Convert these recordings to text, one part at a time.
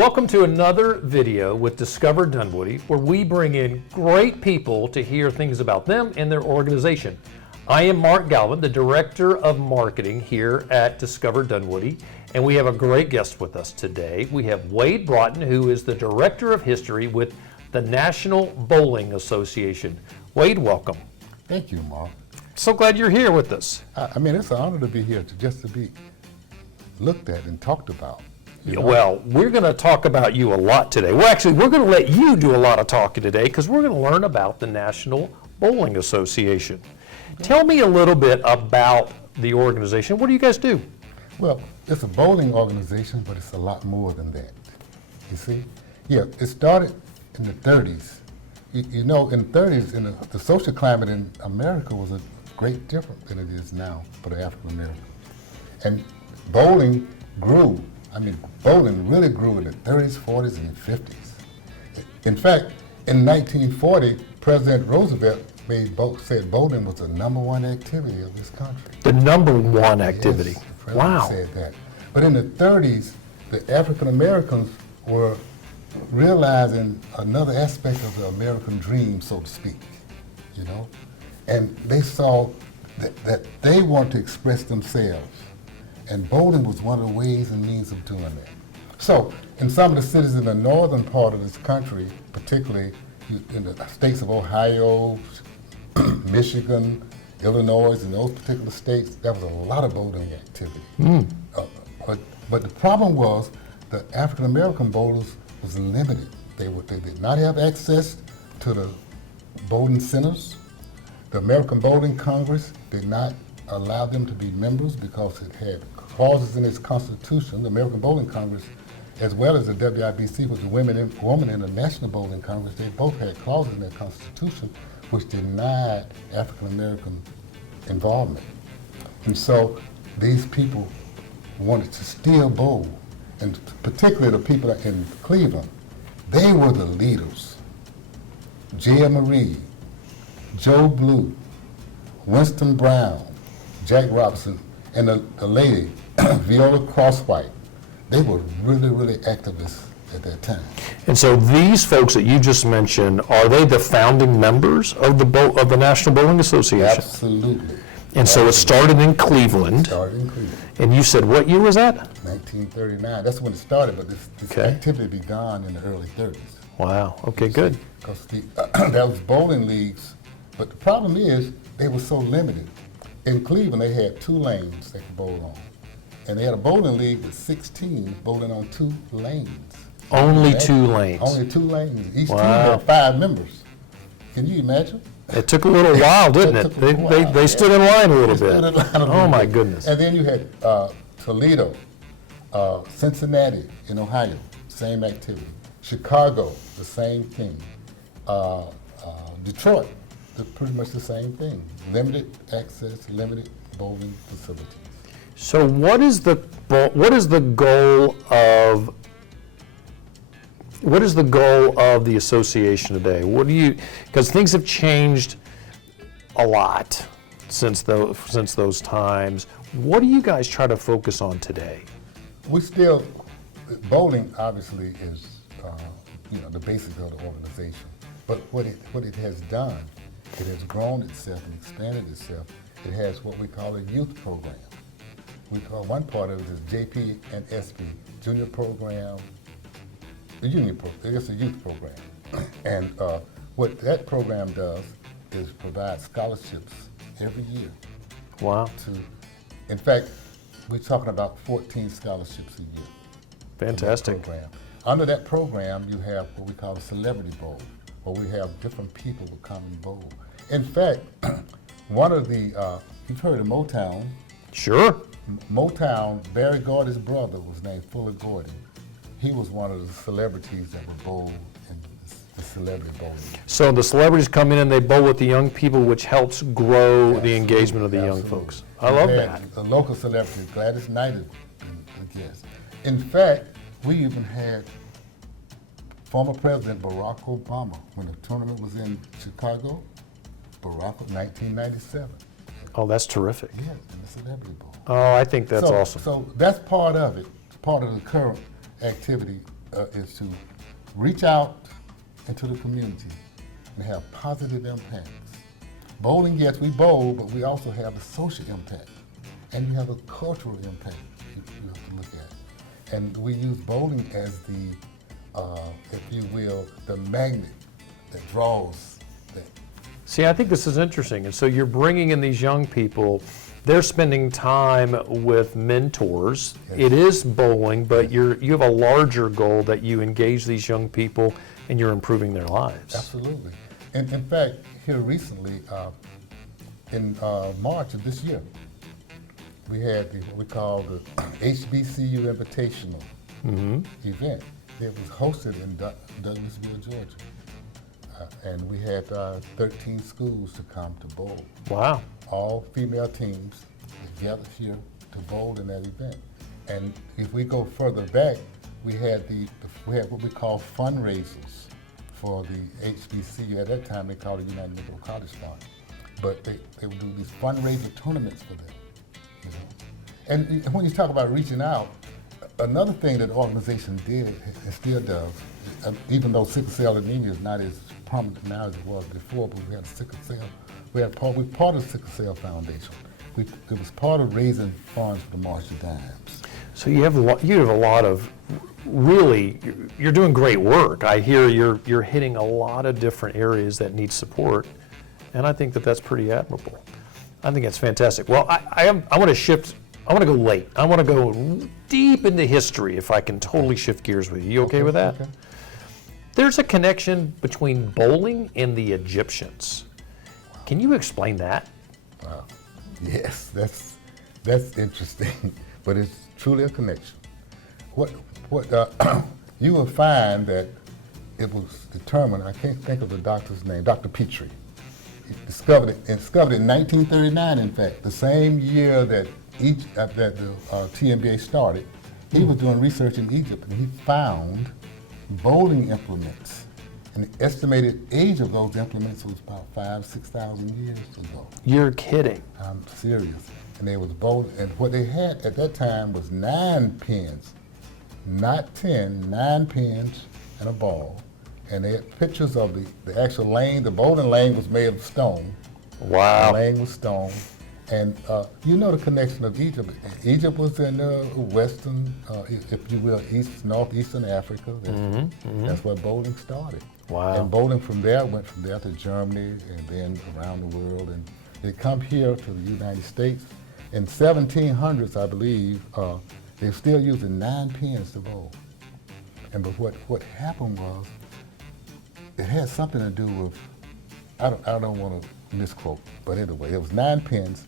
Welcome to another video with Discover Dunwoody, where we bring in great people to hear things about them and their organization. I am Mark Galvin, the Director of Marketing here at Discover Dunwoody, and we have a great guest with us today. We have Wayde Broughton, who is the Director of History with the National Bowling Association. Wayde, welcome. Thank you, Mark. So glad you're here with us. I mean, it's an honor to be here, just to be looked at and talked about. You know? Well, we're going to talk about you a lot today. Well, actually, we're going to let you do a lot of talking today because we're going to learn about the National Bowling Association. Okay. Tell me a little bit about the organization. What do you guys do? Well, it's a bowling organization, but it's a lot more than that. You see? Yeah, it started in the 30s. You know, in the 30s, the social climate in America was a great different than it is now for the African Americans. And bowling grew. I mean, bowling really grew in the 30s, 40s, and 50s. In fact, in 1940, President Roosevelt said bowling was the #1 activity of this country. The #1 activity. Yes, the president Wow. said that. But in the 30s, the African Americans were realizing another aspect of the American dream, so to speak, you know? And they saw that they wanted to express themselves. And bowling was one of the ways and means of doing that. So, in some of the cities in the northern part of this country, particularly in the states of Ohio, Michigan, Illinois, and those particular states, there was a lot of bowling activity. But the problem was the African American bowlers was limited. They did not have access to the bowling centers. The American Bowling Congress did not allow them to be members because it had clauses in its constitution. The American Bowling Congress, as well as the WIBC, was the Women in the National Bowling Congress. They both had clauses in their constitution which denied African American involvement. And so these people wanted to still bowl, and particularly the people in Cleveland. They were the leaders. J. Marie, Joe Blue, Winston Brown, Jack Robinson, and the lady, Viola Crosswhite. They were really, really activists at that time. And so these folks that you just mentioned, are they the founding members of the National Bowling Association? Absolutely. And so it started in Cleveland. Started in Cleveland. And you said, what year was that? 1939. That's when it started, but this activity began in the early 30s. Wow. Okay, good. Because there was bowling leagues, but the problem is they were so limited. In Cleveland, they had 2 lanes they could bowl on. And they had a bowling league with 6 teams bowling on 2 lanes. Only 2 lanes? Only 2 lanes. Each Wow. team had 5 members. Can you imagine? It took a little while, didn't it? They stood in line a little bit. Oh, my goodness. And then you had Toledo, Cincinnati in Ohio, same activity. Chicago, the same thing. Detroit, pretty much the same thing. Limited access, limited bowling facilities. So what is the goal of the association today? Because things have changed a lot since those times. What do you guys try to focus on today? Bowling obviously is the basics of the organization. But what it has done, it has grown itself and expanded itself. It has what we call a youth program. We call one part of it is JP and SP, junior program, it's a youth program. And what that program does is provide scholarships every year. Wow. In fact, we're talking about 14 scholarships a year. Fantastic. Under that program, you have what we call the Celebrity Bowl, where we have different people who come and bowl. In fact, one of the, you've heard of Motown. Sure. Motown, Barry Gordy's brother was named Fuller Gordy. He was one of the celebrities that would bowl in the Celebrity Bowl. So the celebrities come in and they bowl with the young people, which helps grow the engagement of the young folks. I love that. A local celebrity, Gladys Knight, a guest. In fact, we even had former President Barack Obama, when the tournament was in Chicago, 1997. Oh, that's terrific. Yeah, in the Celebrity Bowl. Oh, I think that's awesome. So that's part of it, part of the current activity is to reach out into the community and have positive impacts. Bowling, yes, we bowl, but we also have the social impact, and you have a cultural impact you have to look at. And we use bowling as the, if you will, the magnet that draws that. See, I think this is interesting. And so you're bringing in these young people, they're spending time with mentors. Yes. It is bowling, but you have a larger goal that you engage these young people and you're improving their lives. Absolutely. And in fact, here recently, in March of this year, we had what we call the HBCU Invitational event. It was hosted in Douglasville, Georgia. And we had 13 schools to come to bowl. Wow. All female teams that gathered here to bowl in that event. And if we go further back, we had what we call fundraisers for the HBCU. At that time, they called it United Negro College Fund. But they would do these fundraiser tournaments for them. You know? And when you talk about reaching out, another thing that the organization did and still does, even though sickle cell anemia is not as prominent now as it was before, but we had sickle cell. We're part of the Sickle Cell Foundation. It was part of raising funds for the March of Dimes. So you have a lot of really, you're doing great work. I hear you're hitting a lot of different areas that need support, and I think that that's pretty admirable. I think that's fantastic. Well, I want to shift. I want to go late. I want to go deep into history if I can totally shift gears with you. You okay with that? Okay. There's a connection between bowling and the Egyptians. Can you explain that? Wow. Yes, that's interesting, but it's truly a connection. What you will find that it was determined. I can't think of the doctor's name. Dr. Petrie. He discovered it in 1939. In fact, the same year that the TNBA started, he was doing research in Egypt, and he found bowling implements. And the estimated age of those implements was about 6,000 years ago. You're kidding. I'm serious. And they was bowling, and what they had at that time was 9 pins, not 10, 9 pins and a ball. And they had pictures of the actual lane. The bowling lane was made of stone. Wow. The lane was stone. And you know the connection of Egypt. Egypt was in western, if you will, northeastern Africa. That's where bowling started. Wow. And bowling went from there to Germany and then around the world. And they come here to the United States. In 1700s, I believe, they're still using 9 pins to bowl. And but what happened was, it had something to do with, I don't want to misquote, but anyway, it was 9 pins.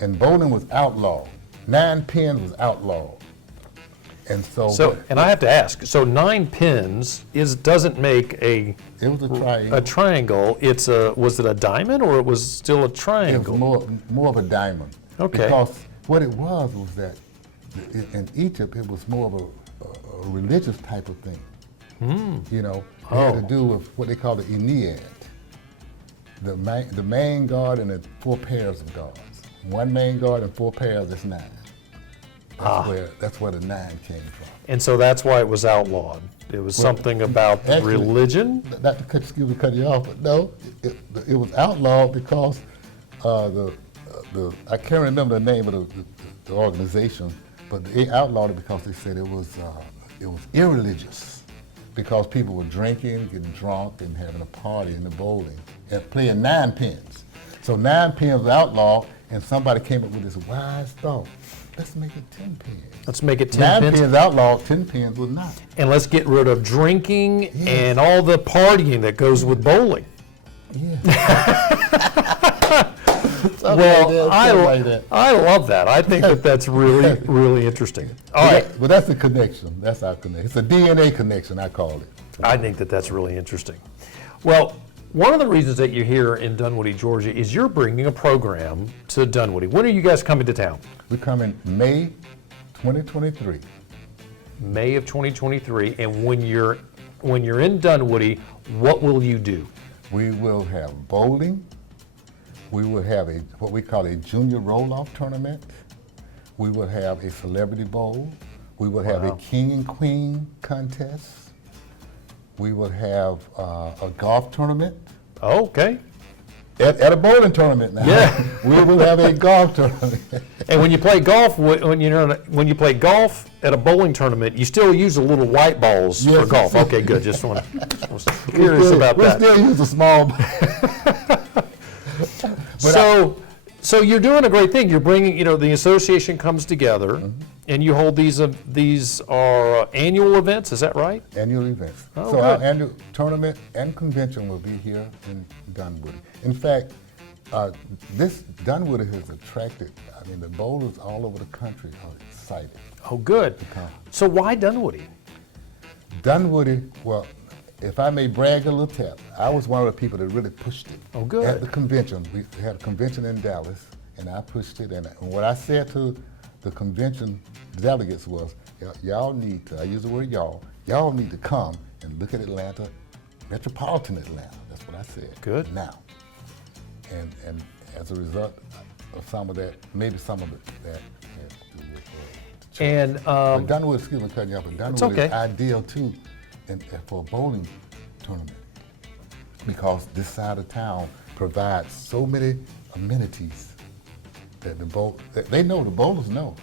And bowling was outlawed. 9 pins was outlawed. And and I have to ask, so 9 pins doesn't make it was a triangle. A triangle. Was it a diamond or it was still a triangle? It was more of a diamond. Okay. Because what it was that in Egypt it was more of a religious type of thing. You know, it had to do with what they call the Ennead. The main god and the 4 pairs of gods. 1 main god and 4 pairs is 9. That's where the 9 came from. And so that's why it was outlawed. It was something about Actually, religion? Not to cut you off, but no, it was outlawed because I can't remember the name of the organization, but they outlawed it because they said it was irreligious, because people were drinking, getting drunk, and having a party in the bowling and playing 9 pins. So 9 pins was outlawed, and somebody came up with this wise thought. Let's make it 10 pins. Let's make it 10 9 pins. pins outlawed, 10 pins was not. And let's get rid of drinking and all the partying that goes with bowling. Yeah. Well, I love that. I think that's really, really interesting. All right. But that's the connection. That's our connection. It's a DNA connection, I call it. I think that's really interesting. Well, one of the reasons that you're here in Dunwoody, Georgia, is you're bringing a program to Dunwoody. When are you guys coming to town? We come in May 2023. May of 2023. And when you're in Dunwoody, what will you do? We will have bowling. We will have what we call a junior roll-off tournament. We will have a celebrity bowl. We will have a king and queen contest. We would have a golf tournament. Oh, okay. At a bowling tournament now. Yeah. We will have a golf tournament. And when you play golf, when you play golf at a bowling tournament, you still use the little white balls Yes. for golf. Okay, good. Was curious about we that. still use a small. So you're doing a great thing. You're bringing, the association comes together, and you hold these are annual events. Is that right? Annual events. Oh, So our good. annual tournament and convention will be here in Dunwoody. In fact, this Dunwoody has attracted, the bowlers all over the country are excited. Oh, good. come. So why Dunwoody? Dunwoody, well, if I may brag a little tap, I was one of the people that really pushed it. Oh, good. At the convention, we had a convention in Dallas, and I pushed it. And what I said to the convention delegates was, y'all need to, I use the word y'all need to come and look at Atlanta, metropolitan Atlanta. That's what I said. Good. Now, and as a result of some of that, maybe some of it that had to do with the church. And But Dunwoody, excuse me, cutting you off, but Dunwoody okay. is ideal too for a bowling tournament because this side of town provides so many amenities that they know, the bowlers know.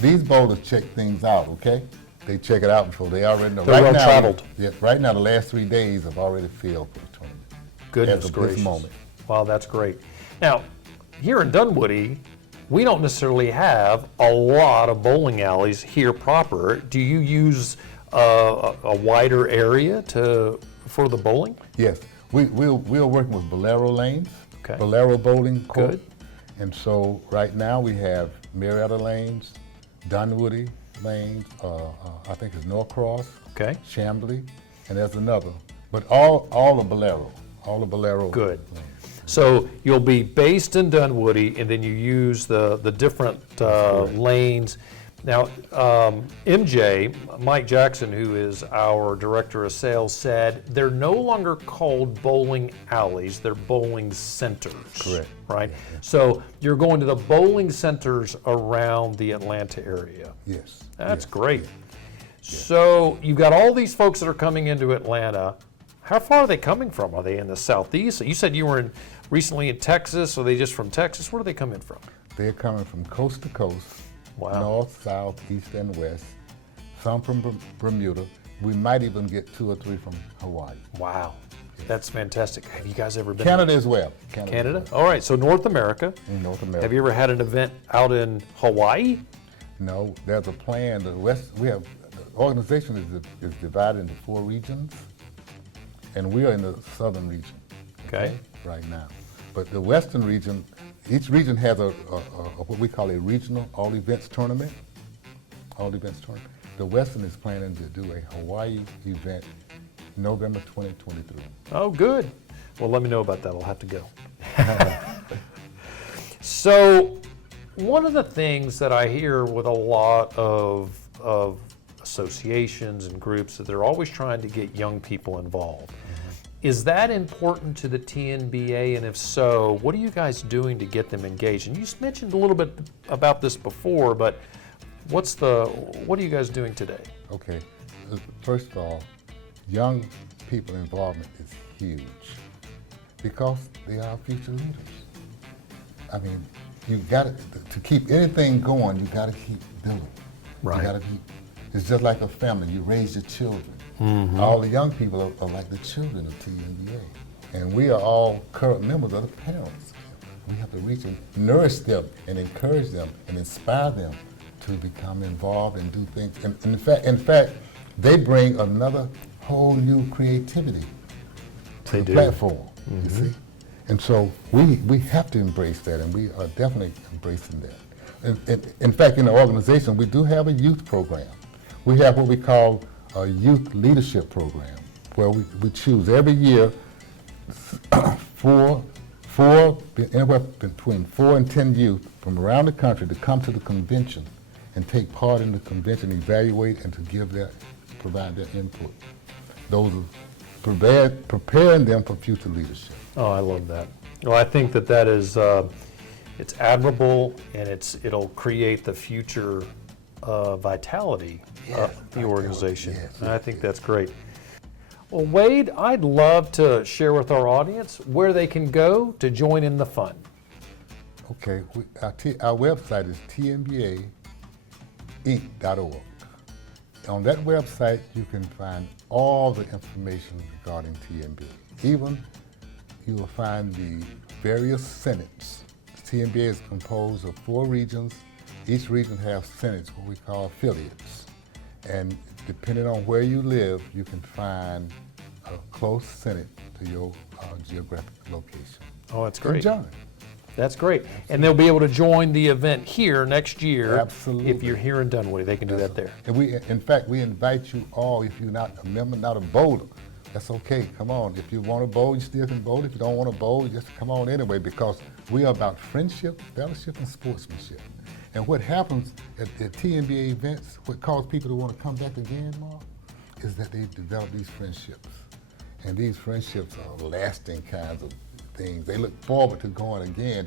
These bowlers check things out, okay? They check it out before they already know. They're well-traveled. Yeah, right now the last 3 days have already filled for the tournament. goodness As of gracious. this moment. Wow, that's great. Now, here in Dunwoody, we don't necessarily have a lot of bowling alleys here proper. Do you use a wider area for the bowling? Yes, we're working with Bolero lanes, Okay. Bolero bowling court. Good. And so right now we have Marietta lanes, Dunwoody lanes, I think it's Norcross, Okay. Chambly, and there's another. But all the Bolero Good. lanes. So you'll be based in Dunwoody, and then you use the different lanes. Now, MJ, Mike Jackson, who is our director of sales, said they're no longer called bowling alleys, they're bowling centers. Correct. Right? Yeah, yeah. So you're going to the bowling centers around the Atlanta area. Yes. That's yes, great. yes. So you've got all these folks that are coming into Atlanta. How far are they coming from? Are they in the southeast? You said you were recently in Texas. Are they just from Texas? Where are they coming from? They're coming from coast to coast, Wow. north, south, east, and west. Some from Bermuda. We might even get 2 or 3 from Hawaii. Wow, that's fantastic. Have you guys ever been Canada as well. Canada? All right, so North America. In North America. Have you ever had an event out in Hawaii? No, there's a plan. The organization is divided into 4 regions, and we are in the southern region. Okay. Right now, but the western region, each region has a what we call a regional all events tournament. The western is planning to do a Hawaii event, November 2023. Oh, good. Well, let me know about that. I'll have to go. So, one of the things that I hear with a lot of associations and groups that they're always trying to get young people involved. Is that important to the TNBA? And if so, what are you guys doing to get them engaged? And you mentioned a little bit about this before, but what are you guys doing today? Okay, first of all, young people involvement is huge because they are future leaders. You got to keep anything going. You got to keep building. Right. You got to keep. It's just like a family. You raise your children. All the young people are like the children of TNBA, and we are all current members of the parents. We have to reach and nourish them and encourage them and inspire them to become involved and do things. And in fact, they bring another whole new creativity to They the do. platform. You see, and so we have to embrace that, and we are definitely embracing that. In fact, in the organization, we do have a youth program. We have what we call a youth leadership program, where we choose every year anywhere between 4 and 10 youth from around the country to come to the convention and take part in the convention, evaluate, and to provide their input. Those are preparing them for future leadership. Oh, I love that. Well, I think that is it's admirable, and it'll create the future vitality of the organization. Yes, And I think that's great. Well, Wayde, I'd love to share with our audience where they can go to join in the fun. Okay, our website is TNBAinc.org. On that website, you can find all the information regarding TNBA. Even you will find the various senates. TNBA is composed of 4 regions. Each region has senates, what we call affiliates. And depending on where you live, you can find a close senate to your geographic location. Oh, that's great. Join. That's great. And they'll be able to join the event here next year. Absolutely. If you're here in Dunwoody, they can do that there. And in fact, we invite you all, if you're not a member, not a bowler, that's okay, come on. If you want to bowl, you still can bowl. If you don't want to bowl, you just come on anyway, because we are about friendship, fellowship, and sportsmanship. And what happens at TNBA events, what causes people to want to come back again, Mark, is that they develop these friendships. And these friendships are lasting kinds of things. They look forward to going again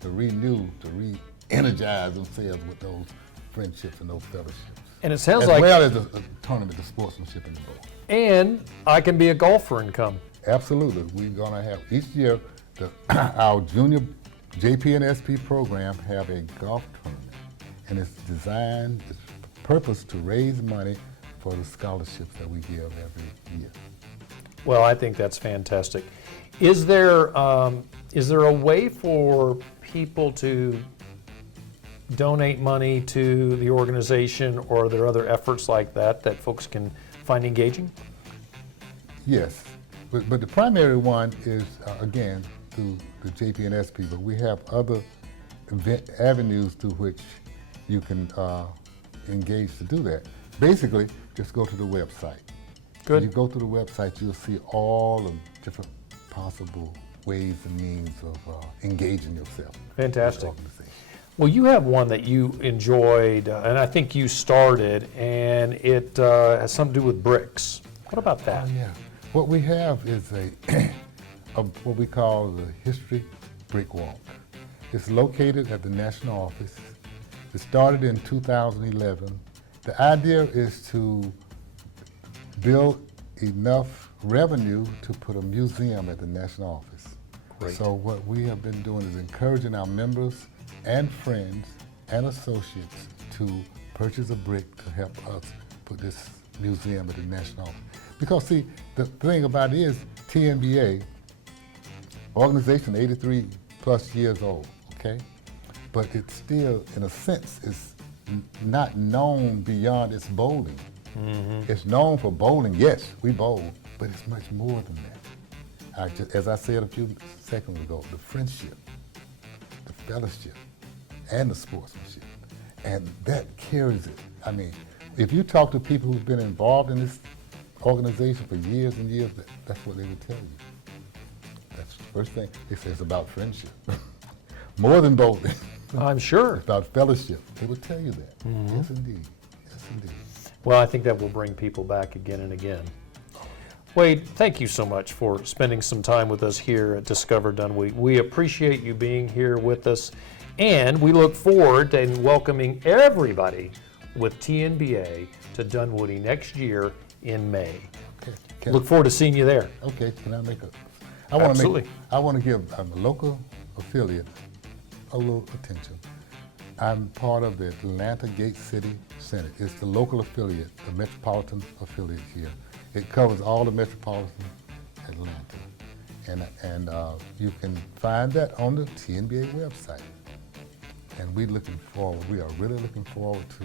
to renew, to re-energize themselves with those friendships and those fellowships. And it sounds as like, well as a tournament of sportsmanship in the bowl. and I can be a golfer and come. Absolutely. We're going to have, each year, our junior JP and SP program have a golf tournament. And it's designed, it's purposed to raise money for the scholarships that we give every year. Well, I think that's fantastic. Is there a way for people to donate money to the organization, or are there other efforts like that that folks can find engaging? Yes, but the primary one is, again, through the JP and SP, but we have other avenues through which you can engage to do that. Basically, just go to the website. Good. When you go to the website, you'll see all the different possible ways and means of engaging yourself. Fantastic. Well, you have one that you enjoyed, and I think you started, and it has something to do with bricks. What about that? Oh, yeah. What we have is what we call the History Brick Walk. It's located at the National Office. It started in 2011. The idea is to build enough revenue to put a museum at the National Office. Great. So what we have been doing is encouraging our members and friends and associates to purchase a brick to help us put this museum at the National Office. Because see, the thing about it is TNBA, organization 83 plus years old, okay? But it still, in a sense, is not known beyond its bowling. Mm-hmm. It's known for bowling, yes, we bowl, but it's much more than that. As I said a few seconds ago, the friendship, the fellowship, and the sportsmanship. And that carries it. I mean, if you talk to people who've been involved in this organization for years and years, that's what they would tell you. That's the first thing. They say it's about friendship. More than bowling. I'm sure. It's about fellowship. They would tell you that. Mm-hmm. Yes, indeed. Yes, indeed. Well, I think that will bring people back again and again. Wayde, thank you so much for spending some time with us here at Discover Dunwoody. We appreciate you being here with us, and we look forward to welcoming everybody with TNBA to Dunwoody next year in May. Okay. Look forward to seeing you there. Okay, can I make Absolutely. I want to give a local affiliate a little attention. I'm part of the Atlanta Gate City Senate. It's the local affiliate, the metropolitan affiliate here. It covers all the metropolitan Atlanta. And you can find that on the TNBA website. And we are really looking forward to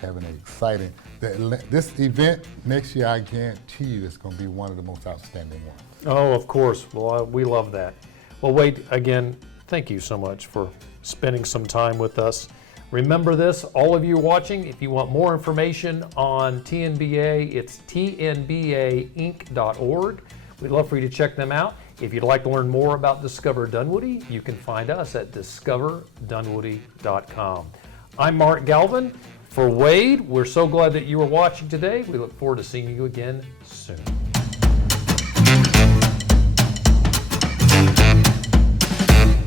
having an exciting, this event next year, I guarantee you it's going to be one of the most outstanding ones. Oh, of course. Well, we love that. Well, Wayde, again, thank you so much for spending some time with us. Remember this, all of you watching, if you want more information on TNBA, it's tnbainc.org. We'd love for you to check them out. If you'd like to learn more about Discover Dunwoody, you can find us at discoverdunwoody.com. I'm Mark Galvin. For Wayde, we're so glad that you were watching today. We look forward to seeing you again soon.